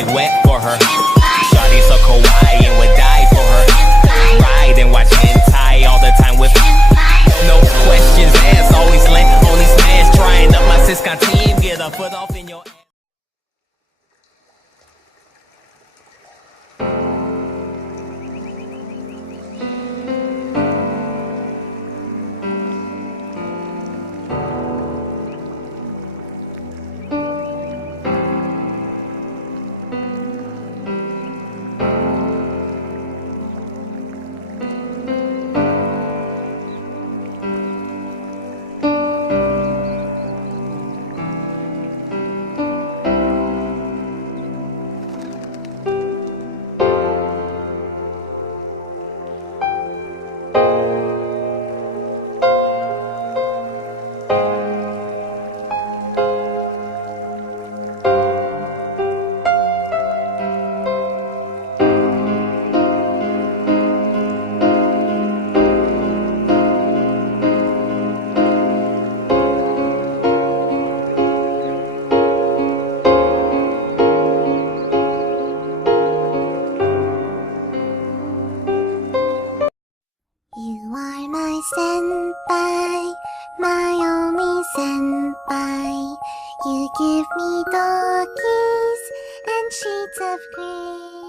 say wet for her. Shawty so kawaii and would die for her. Ride and watch hentai all the time with no questions asked. Always lit, only smash. Trying up my Cisco team, get a foot off in your ass. You are my senpai, my only senpai. You give me doggies and shades of grey.